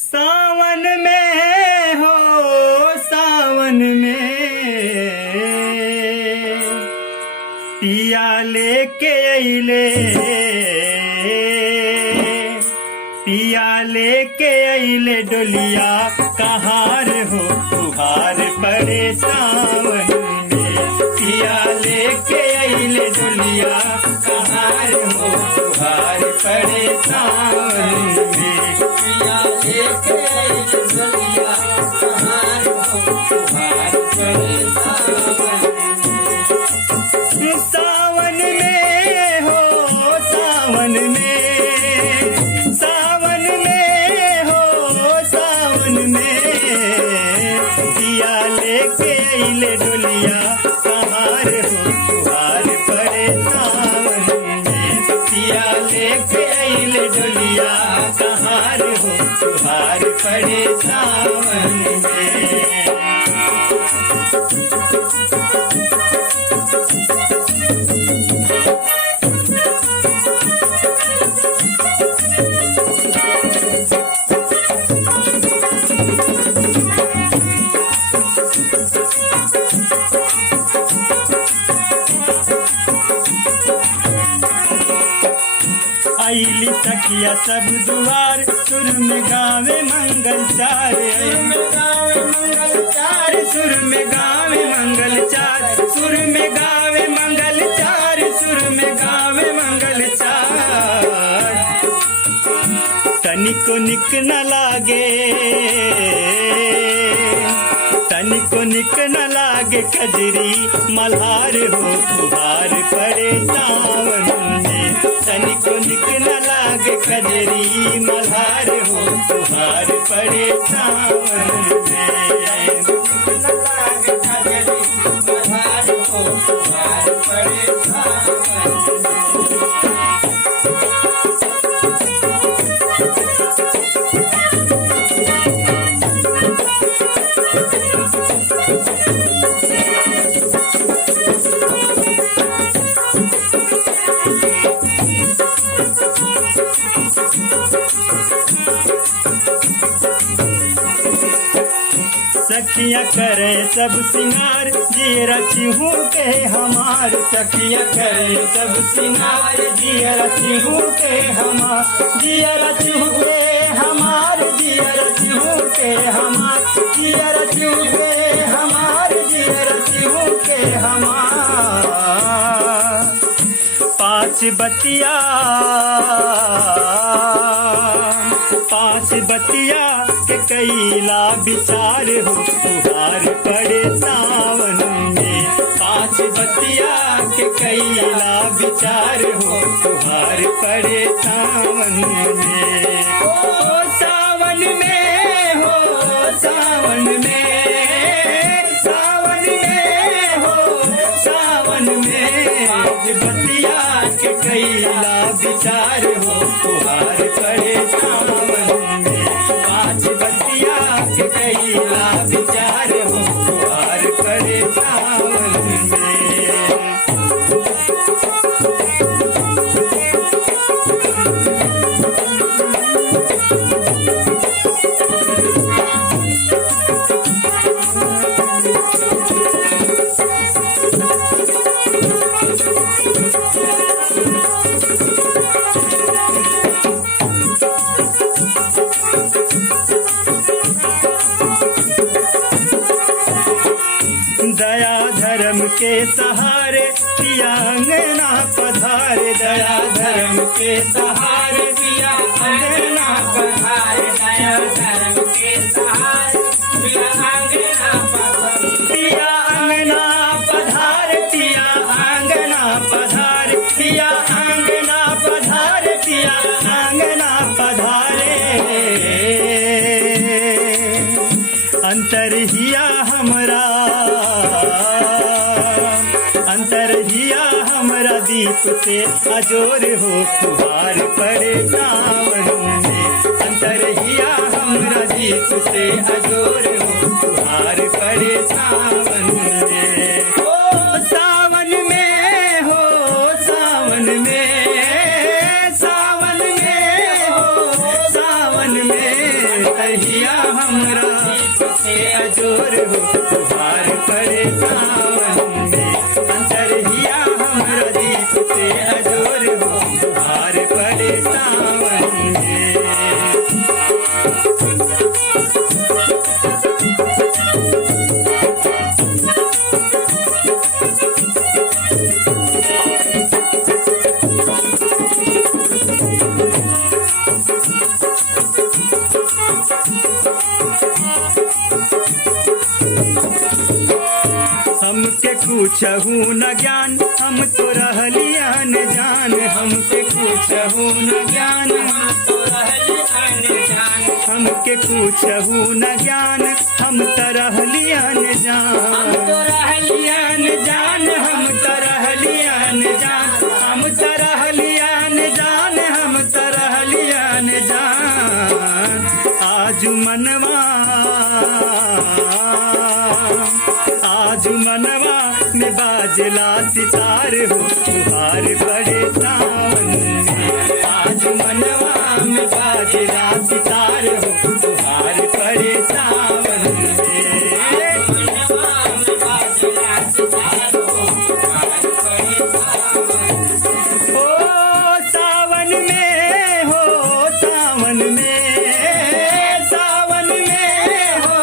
सावन में हो सावन में पिया लेके अइले पिया लेके अइले डोलिया कहार हो तुहार पड़े सावन में पिया लेके अइले डोलिया कहार हो तुहार पड़े सावन में पिया लेके अइले डोलिया कहार हो तुहार पड़े सावन में सावन में हो सावन में ले डोलिया कहार हो तुहार पड़े सावन में पिया लेके अइले डोलिया कहार हो तुहार पड़े सावन में आइली सखिया सब दुआर सुर में गावे मंगल चार सुर में गावे मंगल चार सुर में गावे मंगल चार सुर में गावे मंगल चार तनिको निक न लागे तनिको निक न लागे कजरी मल्हार हो तुहार पड़े सावन में तनिको निक न लागे कजरी मल्हार हो तुहार पड़े सावन में मल्हार हो तुहार पड़े सावन सखिया करे सब सिंगार जियरा चिहू के हमार सखिया करे सब सिंगार जियरा चिहू के हमार जियरा चिहू के हमार जियरा चिहू के हमार जियरा चिहू के हमार जियरा चिहू के हमार पाँच बतिया के कैला विचार हो तुहार पड़े सावन में पाँच बतिया के कैला विचार हो तुहार पड़े सावन में ओ सावन में हो सावन में सावन में हो सावन में पाँच बतिया के कैला विचार हो तुहार पड़े सावन कैला विचार हो तुहार पड़े सावन में दया धर्म के सहारे पिया अंगना पधारे दया धर्म के सहारे पिया अंगना पधारे दया धर्म के सहारे पिया अंगना पधारे पिया अंगना पधारे पिया अंगना पधारे पिया अंगना पधारे पिया अंगना पधारे अंतरहिया हमरा अंतरहिया हमरा दीप से अजोर हो तुहार पड़े सावन में अंतरहिया हमरा दीप से अजोर हो तुहार पड़े सावन में ओ सावन में हो सावन में सावन में हो सावन में अंतरहिया हमरा दीप से अजोर हो फुहार पड़े सावन में अंतरहिया हमरा दीप से अजोर हो फुहार पड़े सावन में हमके पूछहू न ज्ञान हम तो रहलिया न जान हमके पूछहू न ज्ञान हम तो रहलिया न जान हमके पूछहू न ज्ञान हम तो रहलिया न जान हम तो रहलिया न जान हम तो रहलिया न जान हम तो रहलिया न जान हम तो रहलिया न जान आज मनवा में बाजला सितार हो फुहार पड़े सावन में आज मनवा में बाजला सितार हो फुहार पड़े सावन में मनवा में बाजला सितार हो फुहार पड़े सावन हो सावन में हो सावन में सावन में हो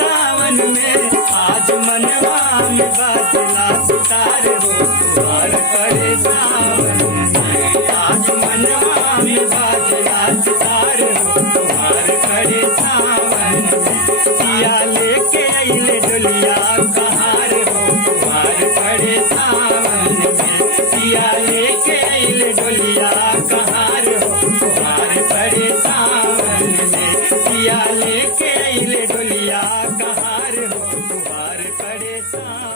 सावन में आज मनवा में बाजला सितार हो फुहार पड़े सावन में आज मनवा में बाजला सितार हो फुहार पड़े सावन में पिया लेके अइले डोलिया कहार हो फुहार पड़े सावन में पिया लेके अइले डोलिया कहार हो फुहार पड़े सावन में पिया लेके अइले डोलिया कहार हो फुहार पड़े सावन